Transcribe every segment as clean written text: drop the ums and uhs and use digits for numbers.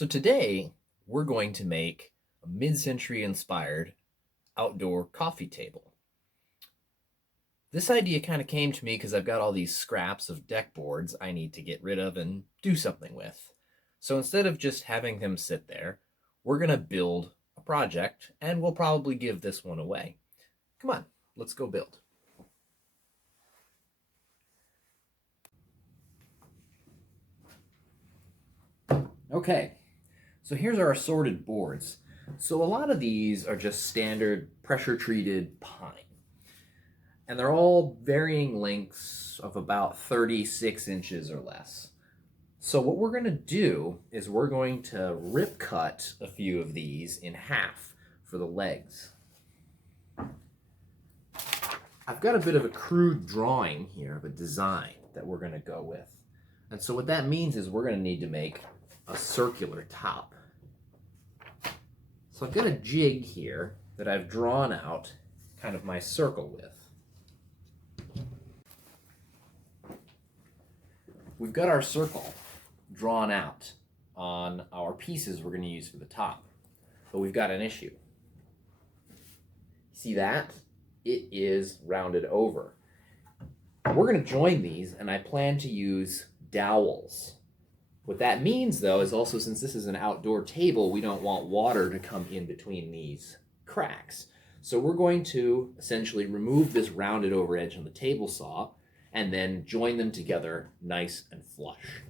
So today we're going to make a mid-century inspired outdoor coffee table. This idea kind of came to me because I've got all these scraps of deck boards I need to get rid of and do something with. So instead of just having them sit there, we're going to build a project and we'll probably give this one away. Come on, let's go build. Okay, so here's our assorted boards. So a lot of these are just standard pressure treated pine. And they're all varying lengths of about 36 inches or less. So what we're going to do is we're going to rip cut a few of these in half for the legs. I've got a bit of a crude drawing here of a design that we're going to go with. And so what that means is we're going to need to make a circular top. So I've got a jig here that I've drawn out kind of my circle with. We've got our circle drawn out on our pieces we're going to use for the top, but we've got an issue. See that? It is rounded over. We're going to join these, and I plan to use dowels. What that means, though, is also since this is an outdoor table, we don't want water to come in between these cracks. So we're going to essentially remove this rounded over edge on the table saw and then join them together nice and flush.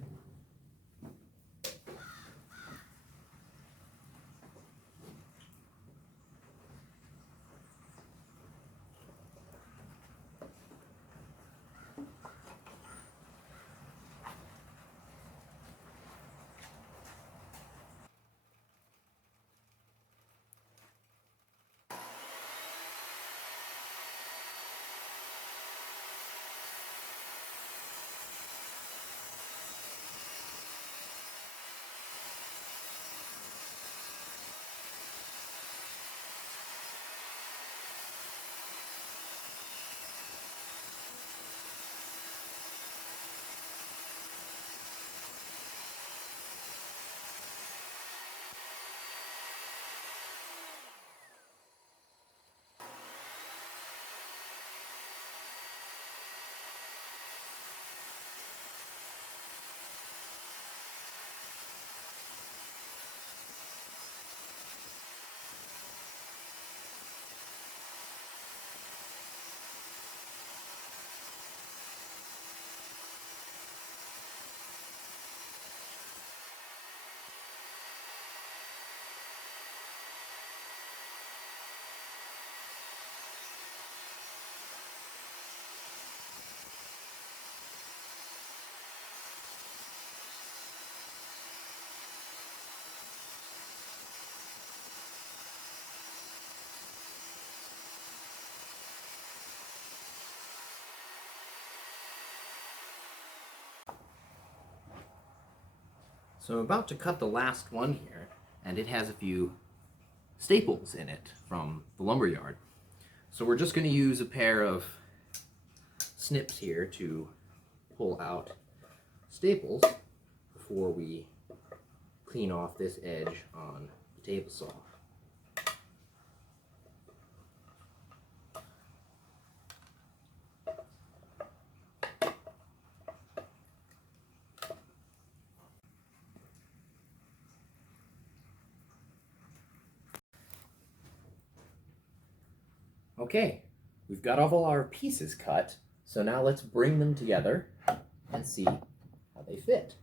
So I'm about to cut the last one here, and it has a few staples in it from the lumberyard. So we're just going to use a pair of snips here to pull out staples before we clean off this edge on the table saw. Okay, we've got all our pieces cut, so now let's bring them together and see how they fit.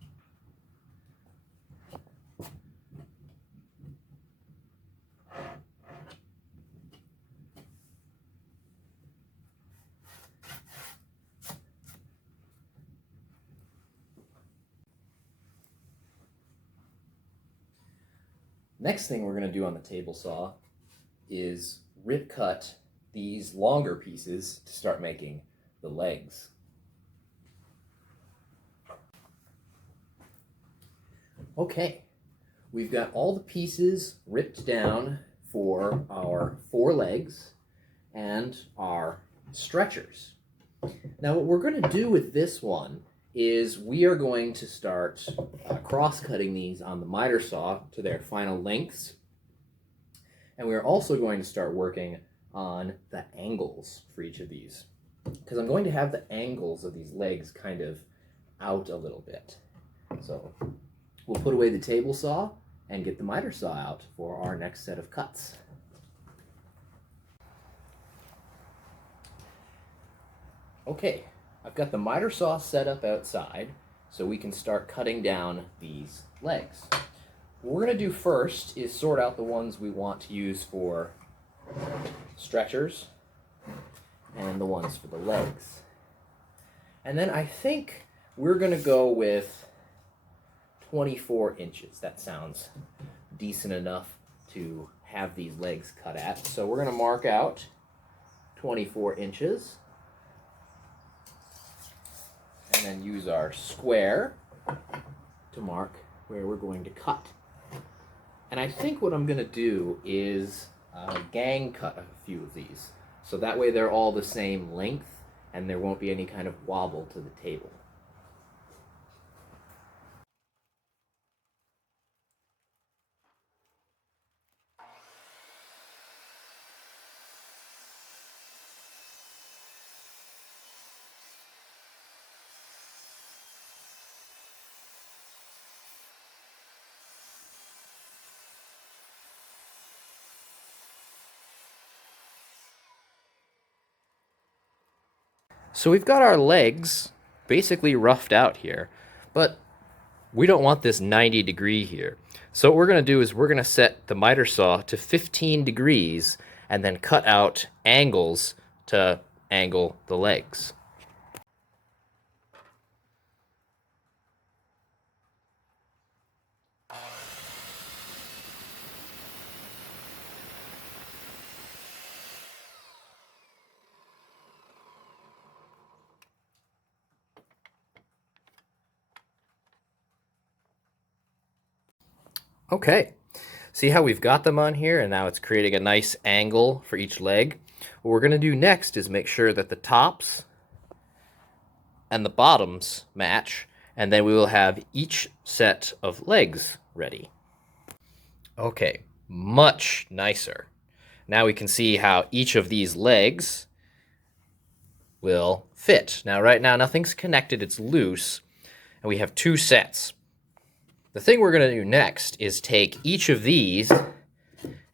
Next thing we're going to do on the table saw is rip cut these longer pieces to start making the legs. Okay, we've got all the pieces ripped down for our 4 legs and our stretchers. Now what we're going to do with this one is we are going to start cross-cutting these on the miter saw to their final lengths. And we're also going to start working on the angles for each of these, because I'm going to have the angles of these legs kind of out a little bit. So we'll put away the table saw and get the miter saw out for our next set of cuts. Okay, I've got the miter saw set up outside so we can start cutting down these legs. What we're going to do first is sort out the ones we want to use for stretchers and the ones for the legs. And then I think we're going to go with 24 inches. That sounds decent enough to have these legs cut at. So we're going to mark out 24 inches. And then use our square to mark where we're going to cut. And I think what I'm going to do is gang cut a few of these. So that way they're all the same length and there won't be any kind of wobble to the table. So we've got our legs basically roughed out here, but we don't want this 90 degree here. So what we're going to do is we're going to set the miter saw to 15 degrees and then cut out angles to angle the legs. Okay, see how we've got them on here and now it's creating a nice angle for each leg? What we're going to do next is make sure that the tops and the bottoms match, and then we will have each set of legs ready. Okay, much nicer. Now we can see how each of these legs will fit. Now right now nothing's connected, it's loose, and we have two sets. The thing we're going to do next is take each of these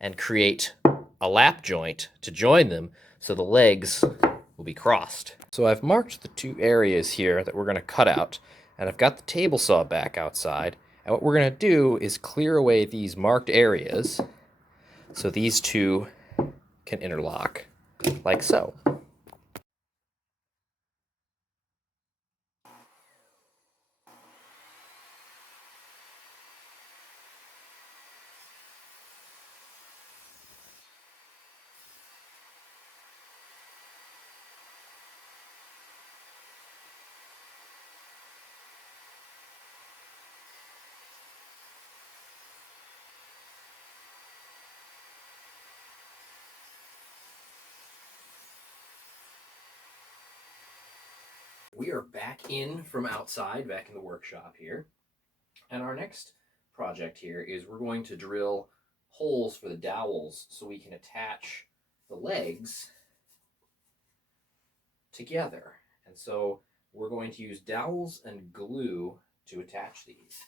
and create a lap joint to join them so the legs will be crossed. So I've marked the two areas here that we're going to cut out, and I've got the table saw back outside, and what we're going to do is clear away these marked areas so these two can interlock like so. We are back in from outside, back in the workshop here. And our next project here is we're going to drill holes for the dowels so we can attach the legs together. And so we're going to use dowels and glue to attach these.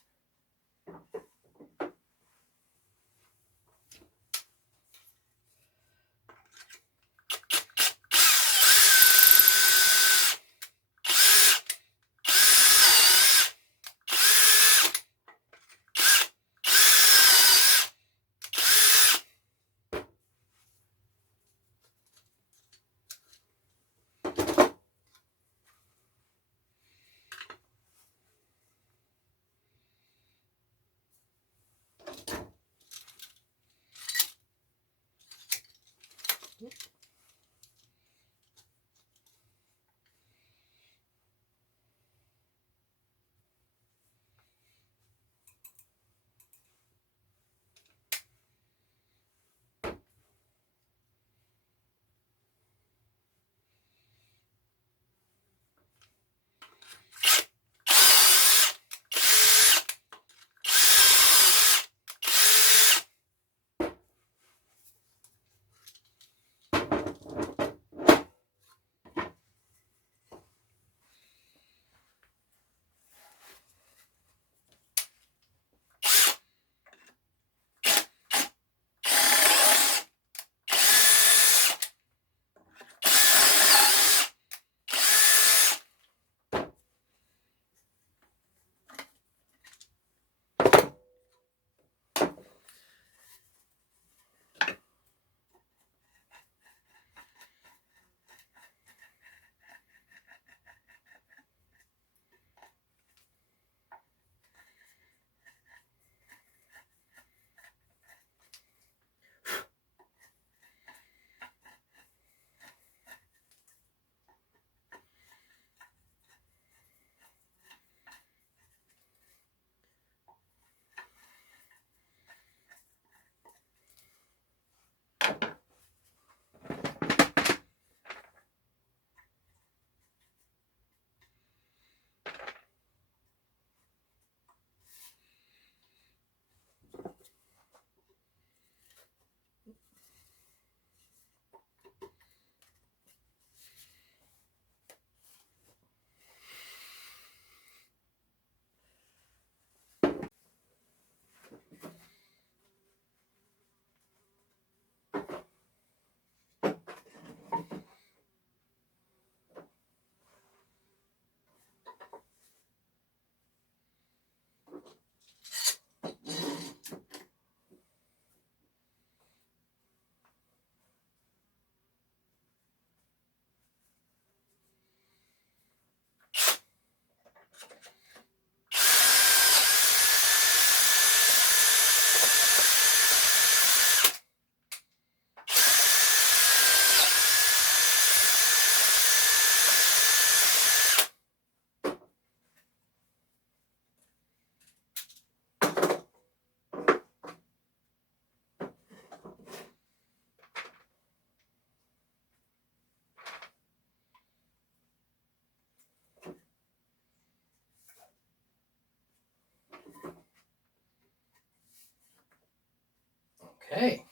Okay.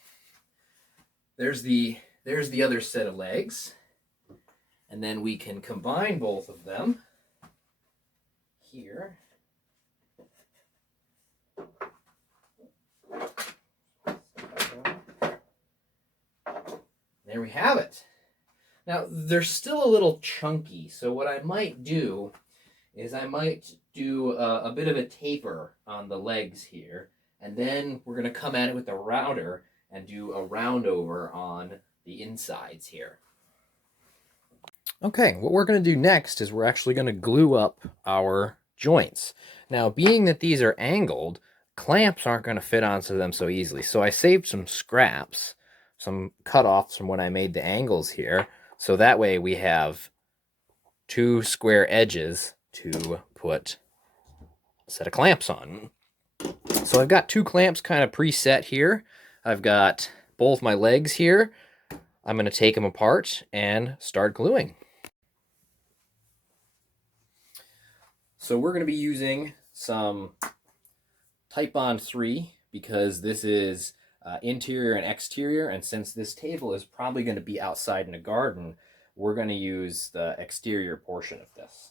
There's the other set of legs. And then we can combine both of them here. There we have it. Now, they're still a little chunky, so what I might do is I might do a bit of a taper on the legs here, and then we're going to come at it with the router and do a round over on the insides here. Okay, what we're going to do next is we're actually going to glue up our joints. Now, being that these are angled, clamps aren't going to fit onto them so easily. So I saved some scraps, some cut-offs from when I made the angles here. So that way we have two square edges to put a set of clamps on. So I've got two clamps kind of preset here. I've got both my legs here. I'm going to take them apart and start gluing. So we're going to be using some Type Bond 3 because this is interior and exterior, and since this table is probably going to be outside in a garden, we're going to use the exterior portion of this.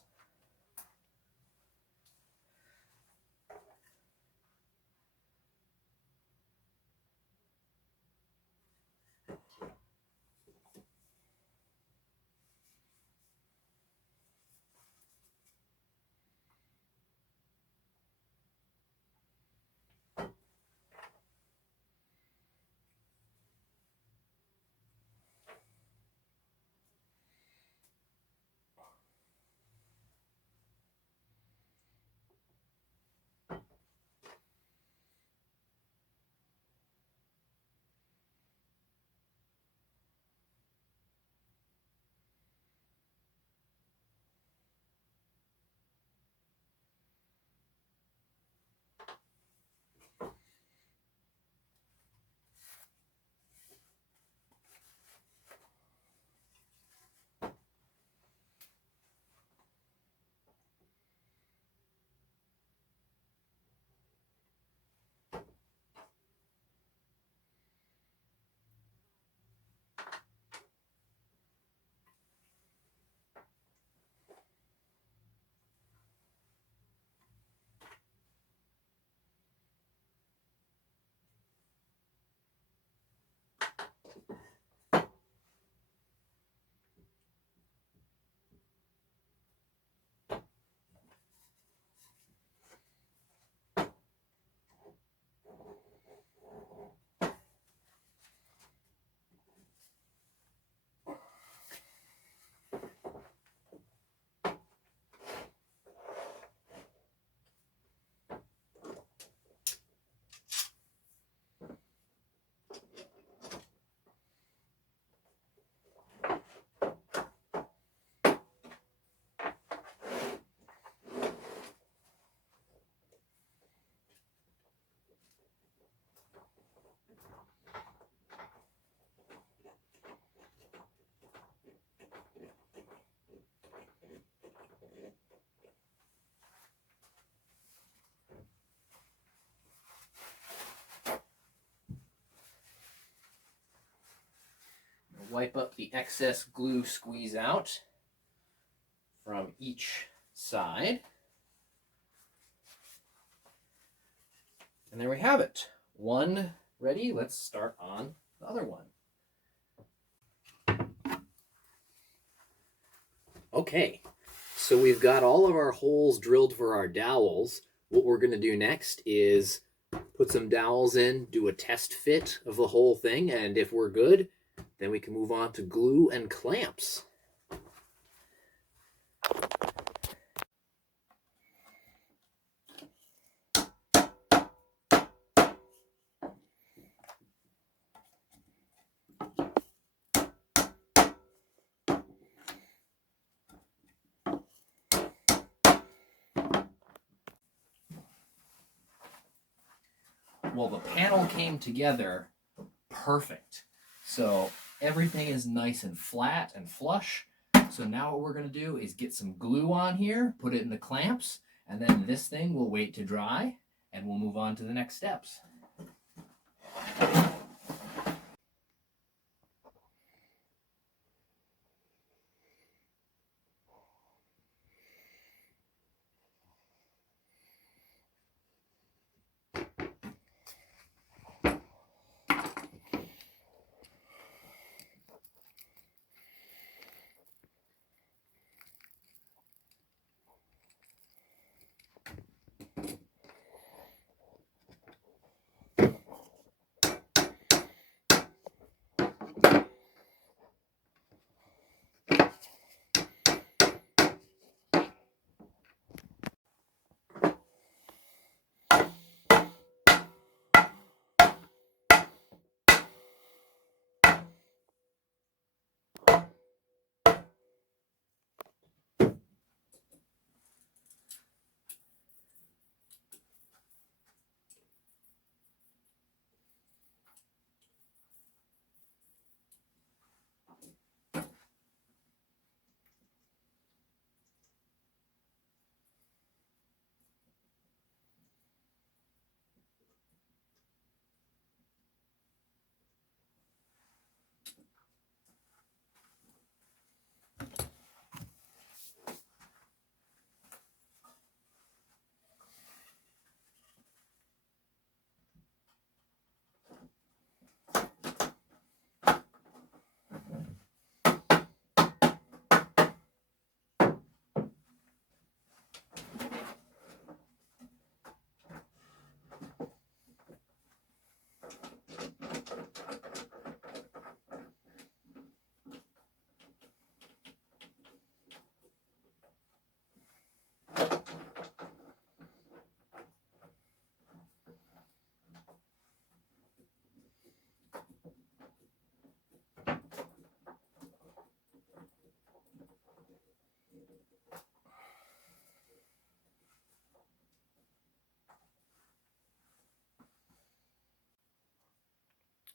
Wipe up the excess glue squeeze out from each side. And there we have it. One ready. Let's start on the other one. Okay, so we've got all of our holes drilled for our dowels. What we're going to do next is put some dowels in, do a test fit of the whole thing, and if we're good, then we can move on to glue and clamps. Well, the panel came together perfect. So everything is nice and flat and flush. So now what we're going to do is get some glue on here, put it in the clamps, and then this thing will wait to dry, and we'll move on to the next steps.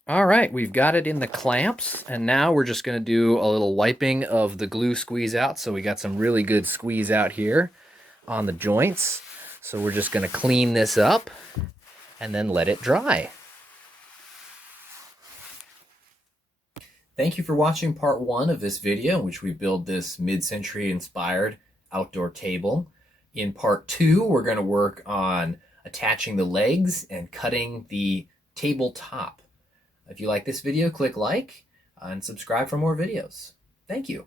All right, we've got it in the clamps, and now we're just going to do a little wiping of the glue squeeze out. So we got some really good squeeze out here on the joints. So we're just going to clean this up and then let it dry. Thank you for watching part 1 of this video in which we build this mid-century inspired outdoor table. In part 2, we're going to work on attaching the legs and cutting the tabletop. If you like this video, click like and subscribe for more videos. Thank you.